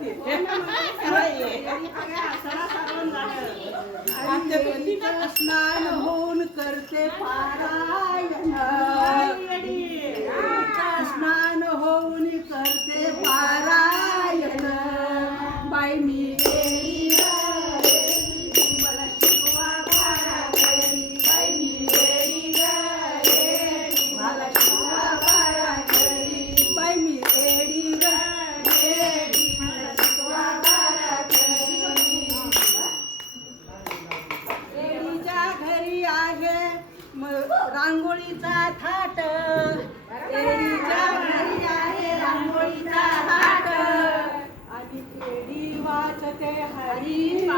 होती स्नान होऊन करते पारायण स्नान होऊन करते पारायण बाई मी मला शिकवा बाराखडी बाई मी येडी ग मला शिकवा बाराखडी बाई मी येडी ग मला शिकवा बाराखडी येडीच्या घरी आहे रांगोळीचा थाट येडीच्या घरी आहे रांगोळीचा थाट आणि येडी वाचते हरी